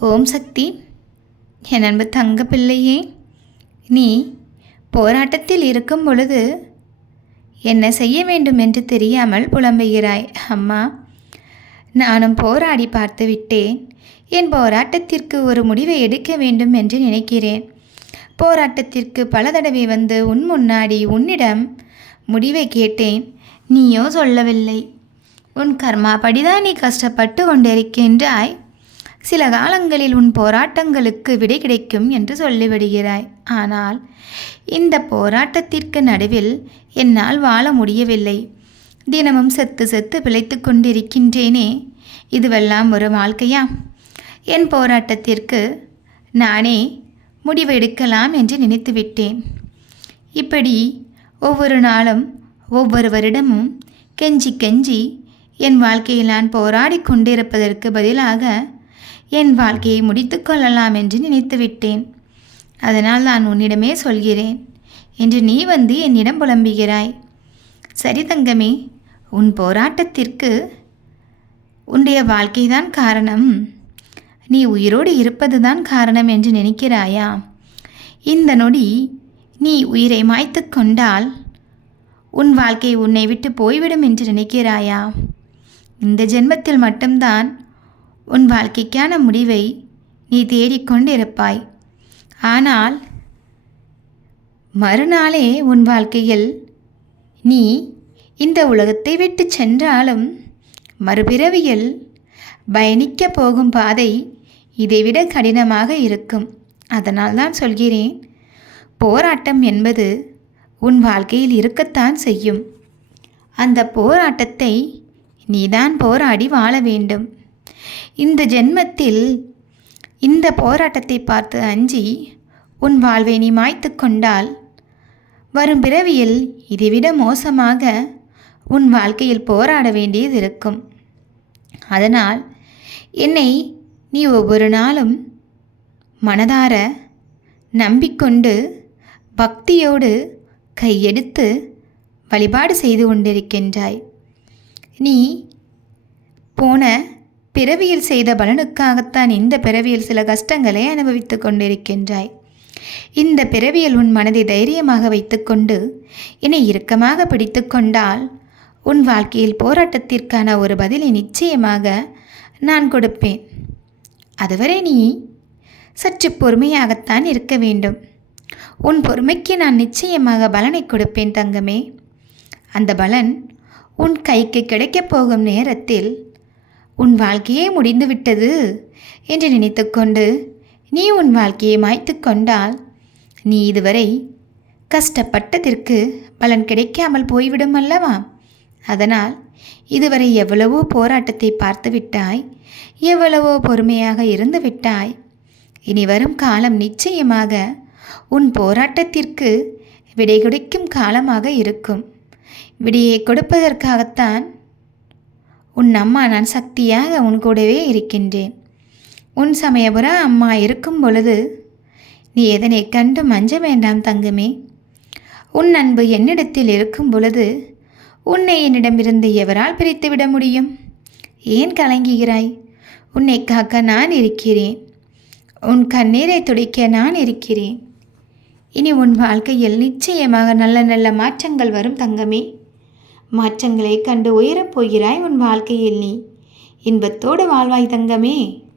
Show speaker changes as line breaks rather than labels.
ஓம் சக்தி. என் அன்பு தங்க பிள்ளையே நீ போராட்டத்தில் இருக்கும் பொழுது என்ன செய்ய வேண்டும் என்று தெரியாமல் புலம்புகிறாய். அம்மா நானும் போராடி பார்த்து விட்டேன். என் போராட்டத்திற்கு ஒரு முடிவை எடுக்க வேண்டும் என்று நினைக்கிறேன். போராட்டத்திற்கு பல தடவை வந்து உன் முன்னாடி உன்னிடம் முடிவை கேட்டேன். நீயோ சொல்லவில்லை. உன் கர்மா படிதான் நீ கஷ்டப்பட்டு கொண்டிருக்கின்றாய். சில காலங்களில் உன் போராட்டங்களுக்கு விடை கிடைக்கும் என்று சொல்லிவிடுகிறாய். ஆனால் இந்த போராட்டத்திற்கு நடுவில் என்னால் வாழ முடியவில்லை. தினமும் செத்து செத்து பிழைத்து கொண்டிருக்கின்றேனே. இதுவெல்லாம் ஒரு வாழ்க்கையா? என் போராட்டத்திற்கு நானே முடிவு எடுக்கலாம் என்று நினைத்துவிட்டேன். இப்படி ஒவ்வொரு நாளும் ஒவ்வொரு வருடமும் கெஞ்சி கெஞ்சி என் வாழ்க்கையில் நான் போராடி கொண்டிருப்பதற்கு பதிலாக என் வாழ்க்கையை முடித்து கொள்ளலாம் என்று நினைத்துவிட்டேன். அதனால் நான் உன்னிடமே சொல்கிறேன் என்று நீ வந்து என்னிடம் புலம்புகிறாய். சரி தங்கமே உன் போராட்டத்திற்கு உன்னுடைய வாழ்க்கைதான் காரணம். நீ உயிரோடு இருப்பதுதான் காரணம் என்று நினைக்கிறாயா? இந்த நொடி நீ உயிரை மாய்த்து கொண்டால் உன் வாழ்க்கை உன்னை விட்டு போய்விடும் என்று நினைக்கிறாயா? இந்த ஜென்மத்தில் மட்டும்தான் உன் வாழ்க்கைக்கான முடிவை நீ தேடிக்கொண்டிருப்பாய். ஆனால் மறுநாளே உன் வாழ்க்கையில் நீ இந்த உலகத்தை விட்டு சென்றாலும் மறுபிறவியில் பயணிக்க போகும் பாதை இதைவிட கடினமாக இருக்கும். அதனால் தான் சொல்கிறேன் போராட்டம் என்பது உன் வாழ்க்கையில் இருக்கத்தான் செய்யும். அந்த போராட்டத்தை நீதான் போராடி வாழ வேண்டும். இந்த ஜென்மத்தில் இந்த போராட்டத்தை பார்த்து அஞ்சி உன் வாழ்வை நீ மாய்த்து கொண்டால் வரும் பிறவியில் இதைவிட மோசமாக உன் வாழ்க்கையில் போராட வேண்டியது இருக்கும். அதனால் என்னை நீ ஒவ்வொரு நாளும் மனதார நம்பிக்கொண்டு பக்தியோடு கையெடுத்து வழிபாடு செய்து கொண்டிருக்கின்றாய். நீ போன பிறவியில் செய்த பலனுக்காகத்தான் இந்த பிறவியில் சில கஷ்டங்களை அனுபவித்து கொண்டிருக்கின்றாய். இந்த பிறவியில் உன் மனதை தைரியமாக வைத்துக்கொண்டு என்னை இறுக்கமாக பிடித்து கொண்டால் உன் வாழ்க்கையில் போராட்டத்திற்கான ஒரு பதிலை நிச்சயமாக நான் கொடுப்பேன். அதுவரை நீ சற்று பொறுமையாகத்தான் இருக்க வேண்டும். உன் பொறுமைக்கு நான் நிச்சயமாக பலனை கொடுப்பேன் தங்கமே. அந்த பலன் உன் கைக்கு கிடைக்கப் போகும் நேரத்தில் உன் வாழ்க்கையே முடிந்துவிட்டது என்று நினைத்துக்கொண்டு நீ உன் வாழ்க்கையை மாய்த்து கொண்டால் நீ இதுவரை கஷ்டப்பட்டதற்கு பலன் கிடைக்காமல் போய்விடும் அல்லவா? அதனால் இதுவரை எவ்வளவோ போராட்டத்தை பார்த்து விட்டாய் எவ்வளவோ பொறுமையாக இருந்து விட்டாய். இனி வரும் காலம் நிச்சயமாக உன் போராட்டத்திற்கு விடை கொடுக்கும் காலமாக இருக்கும். விடையை கொடுப்பதற்காகத்தான் உன் அம்மா நான் சக்தியாக உன் கூடவே இருக்கின்றேன். உன் சமயபுர அம்மா இருக்கும் பொழுது நீ எதனை கண்டு மஞ்ச வேண்டாம் தங்கமே? உன் அன்பு என்னிடத்தில் இருக்கும் பொழுது உன்னை என்னிடமிருந்து எவரால் பிரித்துவிட முடியும்? ஏன் கலங்குகிறாய்? உன்னை காக்க நான் இருக்கிறேன். உன் கண்ணீரை துடைக்க நான் இருக்கிறேன். இனி உன் வாழ்க்கையில் நிச்சயமாக நல்ல நல்ல மாற்றங்கள் வரும் தங்கமே. மாற்றங்களை கண்டு உயரப் போகிறாய் உன் வாழ்க்கையில் நீ. இன்பத்தோடு வாழ்வாய் தங்கமே.